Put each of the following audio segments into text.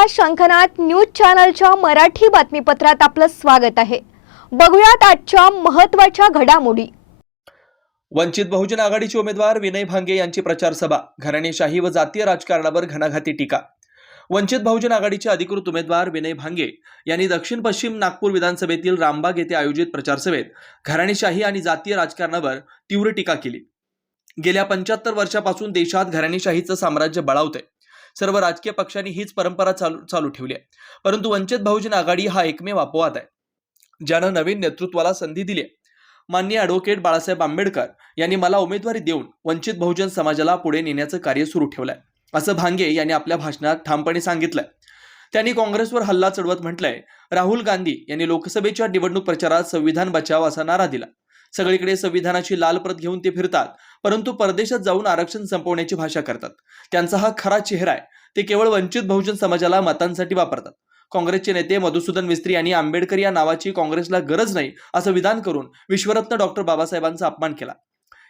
नमस्कार, शंखनाद न्यूज चॅनलच्या मराठी बातमीपत्रात आपलं स्वागत आहे। बघूयात आजच्या महत्त्वाच्या घडामोडी। वंचित बहुजन आघाडीचे उमेदवार विनय भांगे यांची प्रचार सभा, घराणेशाही व जातीय राजकारणावर घणाघाती टीका। वंचित बहुजन आघाडीचे अधिकृत उमेदवार विनय भांगे यांनी दक्षिण पश्चिम नागपूर विधानसभेतील रामबाग येथे आयोजित प्रचार सभेत घराणेशाही आणि जातीय राजकारणावर तीव्र टीका केली। गेल्या 75 वर्षापासून देशात घराणेशाहीचं साम्राज्य बळावतंय। सर्व राजकीय पक्षांनी हीच परंपरा चालू ठेवली आहे, परंतु वंचित बहुजन आघाडी हा एकमेव अपवाद आहे ज्यानं नवीन नेतृत्वाला संधी दिली आहे। माननीय ॲडव्होकेट बाळासाहेब आंबेडकर यांनी मला उमेदवारी देऊन वंचित बहुजन समाजाला पुढे नेण्याचं कार्य सुरू ठेवलंय, असं भांगे यांनी आपल्या भाषणात ठामपणे सांगितलंय। त्यांनी काँग्रेसवर हल्ला चढवत म्हटलंय, राहुल गांधी यांनी लोकसभेच्या निवडणूक प्रचारात संविधान बचाव असा नारा दिला। सगळीकडे संविधानाची लाल प्रत घेऊन ते फिरतात, परंतु परदेशात जाऊन आरक्षण संपवण्याची भाषा करतात। त्यांचा हा खरा चेहरा आहे, ते केवळ वंचित बहुजन समाजाला मतांसाठी वापरतात। काँग्रेसचे नेते मधुसूदन मिस्त्री यांनी आंबेडकर या नावाची काँग्रेसला गरज नाही असं विधान करून विश्वरत्न डॉक्टर बाबासाहेबांचा अपमान केला।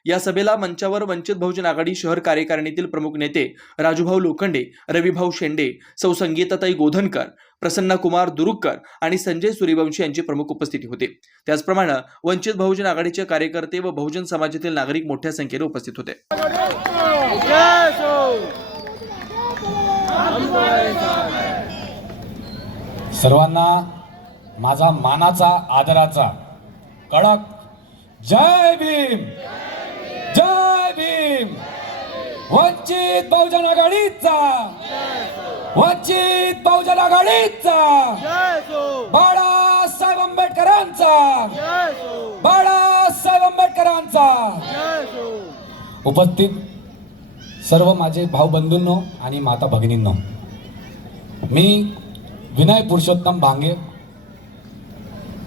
या सभेला मंचावर वंचित बहुजन आघाडी शहर कार्यकारिणीतील प्रमुख नेते राजूभाऊ लोखंडे, रविभाऊ शेंडे, सौ संगीताताई गोधनकर, प्रसन्ना कुमार दुरुक्कर आणि संजय सूर्यवंशी यांची प्रमुख उपस्थिती होती। त्याचप्रमाणे वंचित बहुजन आघाडीचे कार्यकर्ते व बहुजन समाजातील नागरिक मोठ्या संख्येने उपस्थित होते। सर्वांना माझा मानाचा आदराचा कडक जय भीम, जय भीम। वंचित बहुजन आघाडीचा, वंचित बहुजन आघाडीचा, बाळासाहेब आंबेडकरांचा, बाळासाहेब आंबेडकरांचा। उपस्थित सर्व माझे भाऊ बंधूंनो आणि माता भगिनींनो, मी विनय पुरुषोत्तम भांगे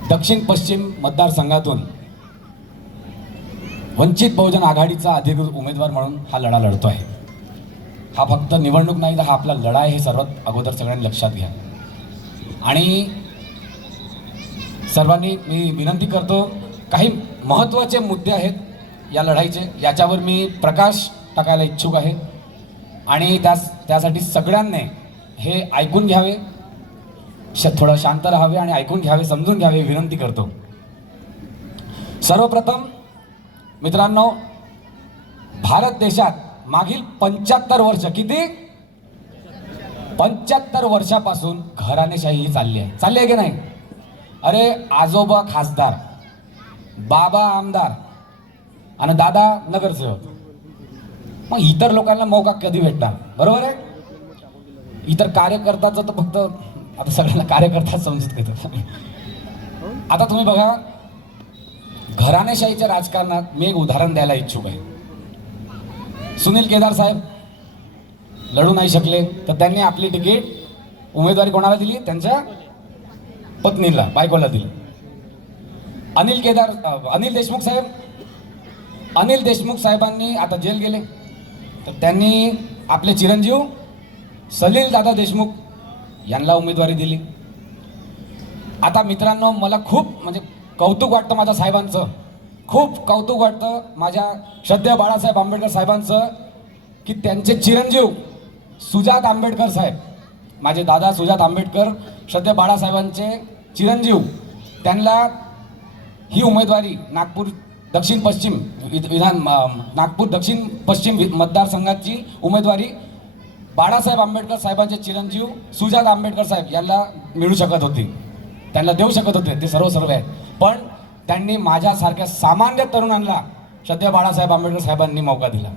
दक्षिण पश्चिम मतदारसंघातून वंचित बहुजन आघाडीचा अधिकृत उमेदवार म्हणून हा लढा लढतो आहे। हा फक्त निवडणूक नाही, तर हा आपला लढा आहे, हे सर्वात अगोदर सगळ्यांनी लक्षात घ्या। आणि सर्वांनी मी विनंती करतो, काही महत्त्वाचे मुद्दे आहेत या लढाईचे, याच्यावर मी प्रकाश टाकायला इच्छुक आहे आणि त्यासाठी सगळ्यांनी हे ऐकून घ्यावे, थोडं शांत राहावे आणि ऐकून घ्यावे, समजून घ्यावे विनंती करतो। सर्वप्रथम मित्रांनो, भारत देशात मागील 75 वर्ष, किती 75 वर्षापासून घराणेशाही चालली आहे की नाही? अरे आजोबा खासदार, बाबा आमदार आणि दादा नगरसेवक, मग इतर लोकांना मौका कधी भेटणार? बरोबर आहे। इतर कार्यकर्त्याचं तर फक्त आता सगळ्यांना कार्यकर्ता समजत घेतो। आता तुम्ही बघा, घराणेशाहीच्या राजकारणात मी एक उदाहरण द्यायला इच्छुक आहे। सुनील केदार साहेब लढू नाही शकले, तर त्यांनी आपली तिकीट उमेदवारी कोणाला दिली? त्यांच्या पत्नीला, बायकोला दिली। अनिल देशमुख साहेबांनी आता जेल गेले, तर त्यांनी आपले चिरंजीव सलील दादा देशमुख यांना उमेदवारी दिली। आता मित्रांनो, मला खूप कौतुक वाटतं माझ्या साहेबांचं, खूप कौतुक वाटतं माझ्या श्रद्धेय बाळासाहेब आंबेडकर साहेबांचं, की त्यांचे चिरंजीव सुजात आंबेडकर साहेब, माझे दादा सुजात आंबेडकर, श्रद्धेय बाळासाहेबांचे चिरंजीव, त्यांना ही उमेदवारी नागपूर दक्षिण पश्चिम मतदारसंघाची उमेदवारी बाळासाहेब आंबेडकर साहेबांचे चिरंजीव सुजात आंबेडकर साहेब यांना मिळू शकत होती, त्यांना देऊ शकत होते, ते सर्व आहेत। पण त्यांनी माझ्यासारख्या सामान्य तरुणांना श्रद्धेय बाळासाहेब आंबेडकर साहेबांनी मौका दिला।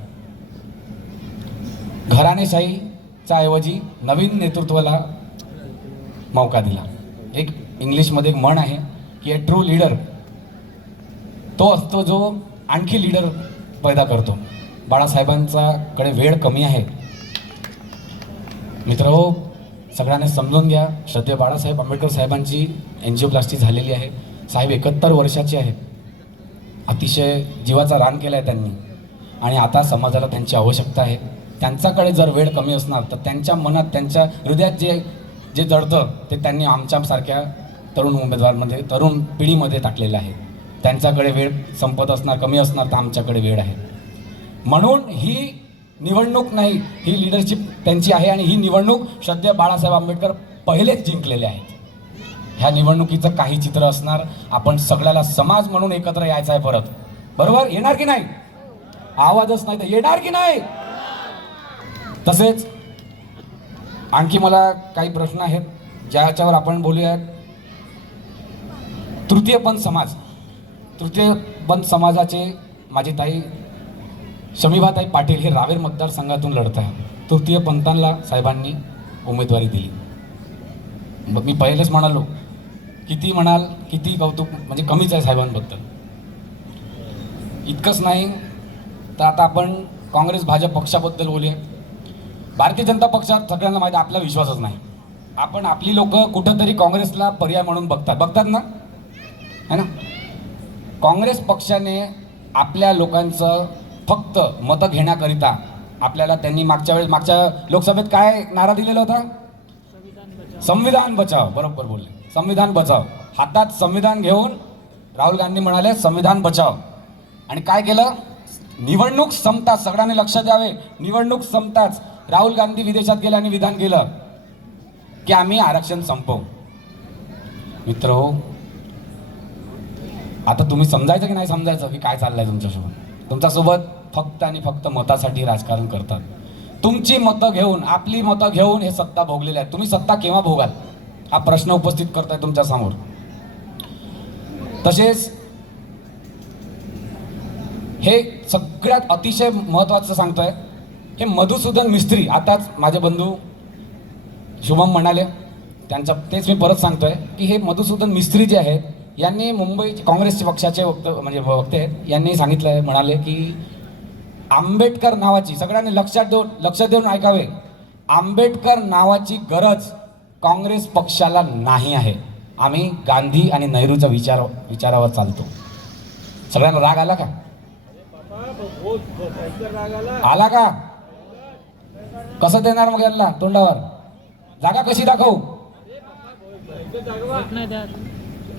घराणेशाहीच्या ऐवजी नवीन नेतृत्वाला मौका दिला। एक इंग्लिशमध्ये एक म्हण आहे की ए ट्रू लीडर तो असतो जो आणखी लीडर पैदा करतो। बाळासाहेबांच्याकडे वेळ कमी आहे मित्रहो, सगळ्यांनी समजून घ्या। श्रद्धेय बाळासाहेब आंबेडकर साहेबांची एन्जिओप्लास्टी झालेली आहे। साहेब 71 वर्षाचे आहेत, अतिशय जीवाचा रान केला आहे त्यांनी, आणि आता समाजाला त्यांची आवश्यकता आहे। त्यांच्याकडे जर वेळ कमी असणार, तर त्यांच्या मनात, त्यांच्या हृदयात जे जडतं ते त्यांनी आमच्यासारख्या तरुण पिढीमध्ये टाकलेलं आहे। त्यांच्याकडे वेळ संपत असणार, कमी असणार, तर आमच्याकडे वेळ आहे। म्हणून ही निवडणूक नाही, ही लिडरशिप त्यांची आहे आणि ही निवडणूक श्रद्धेय बाळासाहेब आंबेडकर पहिलेच जिंकलेले आहेत. ह्या निवडणुकीचं काही चित्र असणार. आपण सगळ्याला समाज म्हणून एकत्र यायचं आहे परत. बरोबर? येणार की नाही? आवाजच नाही तर येणार की नाही? तसेच आणखी मला काही प्रश्न आहेत ज्याच्यावर आपण बोलूयात. तृतीयपंथ समाज. तृतीयपंथ समाजाचे माझी ताई शमीभाताई पाटील हे रावेर मतदारसंघातून लढत आहे. तृतीयपंथांना साहेबांनी उमेदवारी दिली. मग मी पहिलेच म्हणालो, किती म्हणाल किती कौतुक म्हणजे कमीच आहे साहेबांबद्दल. इतकंच नाही तर आता आपण काँग्रेस भाजप पक्षाबद्दल बोलूया. भारतीय जनता पक्षात सगळ्यांना माहिती आपला विश्वासच नाही. आपण आपली लोक कुठंतरी काँग्रेसला पर्याय म्हणून बघतात ना, है ना. काँग्रेस पक्षाने आपल्या लोकांचं फक्त मतं घेण्याकरिता आपल्याला त्यांनी मागच्या लोकसभेत काय नारा दिलेला होता? संविधान बचाव. बरोबर बोलले, संविधान बचाव. हातात संविधान घेऊन राहुल गांधी म्हणाले संविधान बचाव. आणि काय केलं? निवडणूक संपताच, सगळ्यांनी लक्ष द्यावे, निवडणूक संपताच राहुल गांधी विदेशात गेले आणि विधान केलं की आम्ही आरक्षण संपवू. मित्रहो, आता तुम्ही समजायचं की नाही समजायचं की काय चाललंय तुमच्यासोबत? तुमच्यासोबत फक्त आणि फक्त मतासाठी राजकारण करतात. तुमची मतं घेऊन, आपली मतं घेऊन हे सत्ता भोगलेले आहेत. तुम्ही सत्ता केव्हा भोगाल हा प्रश्न उपस्थित करताय तुमच्या समोर. तसेच हे सगळ्यात अतिशय महत्त्वाचं सांगतोय, हे मधुसूदन मिस्त्री. आताच माझे बंधू शुभम म्हणाले, तेच मी परत सांगतोय की हे मधुसूदन मिस्त्री जे आहेत यांनी मुंबई काँग्रेस पक्षाचे वक्ते आहेत, यांनी सांगितलं, म्हणाले की आंबेडकर नावाची, सगळ्यांनी लक्ष देऊन ऐकावे, आंबेडकर नावाची गरज काँग्रेस पक्षाला नाही आहे. आम्ही गांधी आणि नेहरूच्या विचारावर चालतो. सगळ्यांना राग आला का? आला का? कसं देणार मग यांना तोंडावर? जागा कशी दाखवू?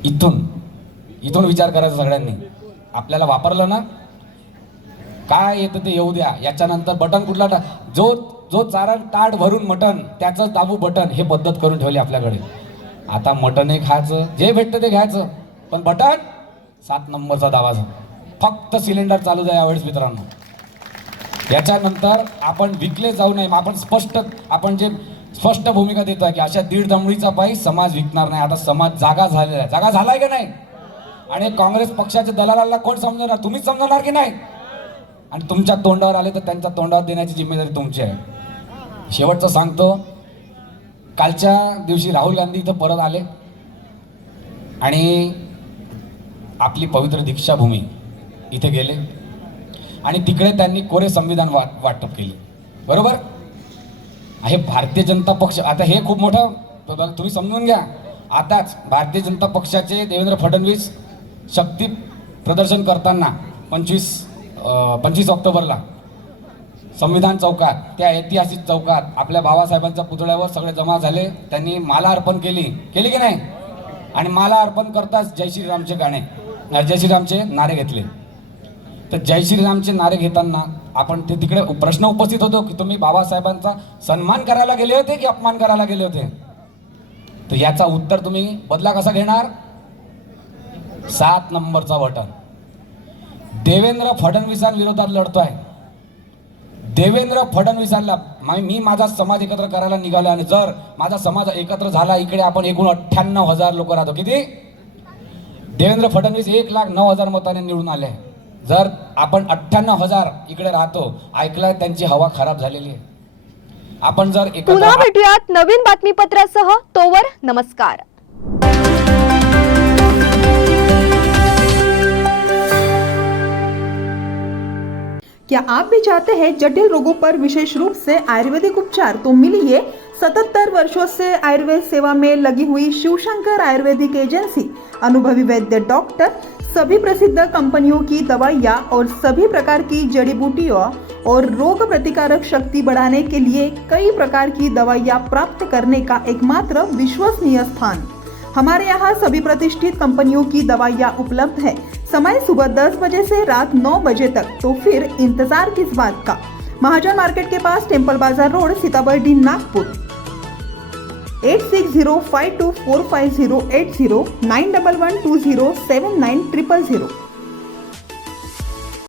इथून विचार करायचा सगळ्यांनी. आपल्याला वापरलं ना, काय येतं ते येऊ द्या. याच्यानंतर बटन कुठला जो चारा ताट भरून मटन त्याचं दाबू बटन, हे पद्धत करून ठेवली आपल्याकडे. आता मटनही खायचं, जे भेटतं ते घ्यायचं, पण बटन 7 नंबरचा दाबाचा. फक्त सिलेंडर चालू द्या यावेळेस मित्रांनो. याच्यानंतर आपण विकले जाऊ नये. आपण जे स्पष्ट भूमिका देत आहे की अशा 1.5 दमडीचा पायी समाज विकणार नाही. आता समाज जागा झालेला आहे. जागा झालाय का नाही? आणि काँग्रेस पक्षाच्या दलालाला कोण समजणार? तुम्हीच समजणार की नाही? आणि तुमच्या तोंडावर आले तर त्यांच्या तोंडावर देण्याची जिम्मेदारी तुमची आहे. शेवटचं सांगतो, कालच्या दिवशी राहुल गांधी इथं परत आले आणि आपली पवित्र दीक्षाभूमी इथे गेले आणि तिकडे त्यांनी कोरे संविधान वाटप केले. बरोबर? हे भारतीय जनता पक्ष, आता हे खूप मोठं तुम्ही समजून घ्या. आताच भारतीय जनता पक्षाचे देवेंद्र फडणवीस शक्ती प्रदर्शन करताना 25 ऑक्टोबरला संविधान चौकात, त्या ऐतिहासिक चौकात आपल्या बाबासाहेबांच्या पुतळ्यावर सगळे जमा झाले. त्यांनी माला अर्पण केली की नाही? आणि माला अर्पण करताच जय श्रीरामचे गाणे, जय श्रीरामचे नारे घेतले. तर जय श्रीरामचे नारे घेताना आपण ते तिकडे प्रश्न उपस्थित होतो की तुम्ही बाबासाहेबांचा सन्मान करायला गेले होते की अपमान करायला गेले होते? तर याचा उत्तर तुम्ही बदला कसा घेणार? 7 नंबरचा बटन. देवेंद्र फडणवीसांविरोधात लढतोय. देवेंद्र फडणवीसांना मी माझा समाज एकत्र करायला निघालो आणि जर माझा समाज एकत्र झाला, इकडे आपण एकूण 98,000 लोक राहतो. किती? देवेंद्र फडणवीस 1,09,000 मताने निवडून आले. जर आपण 98,000 इकडे राहतो, ऐकलं त्यांची हवा खराब झालेली आहे. आपण जर पुन्हा भेटूयात नवीन बातमीपत्रासह. तोवर नमस्कार. क्या आप भी चाहते हैं जटिल रोगों पर विशेष रूप से आयुर्वेदिक उपचार? तो मिलिए 77 वर्षों से आयुर्वेद सेवा में लगी हुई शिवशंकर आयुर्वेदिक एजेंसी. अनुभवी वैद्य डॉक्टर, सभी प्रसिद्ध कंपनियों की दवाइयाँ और सभी प्रकार की जड़ी बूटियों और रोग प्रतिकारक शक्ति बढ़ाने के लिए कई प्रकार की दवाइयाँ प्राप्त करने का एकमात्र विश्वसनीय स्थान. हमारे यहाँ सभी प्रतिष्ठित कंपनियों की दवाइयाँ उपलब्ध है. समय सुबह 10 बजे से रात 9 बजे तक. तो फिर इंतजार किस बात का? महाजन मार्केट के पास, टेम्पल बाजार रोड, सीताबर्डी, नागपुर। 8605245080 911207900।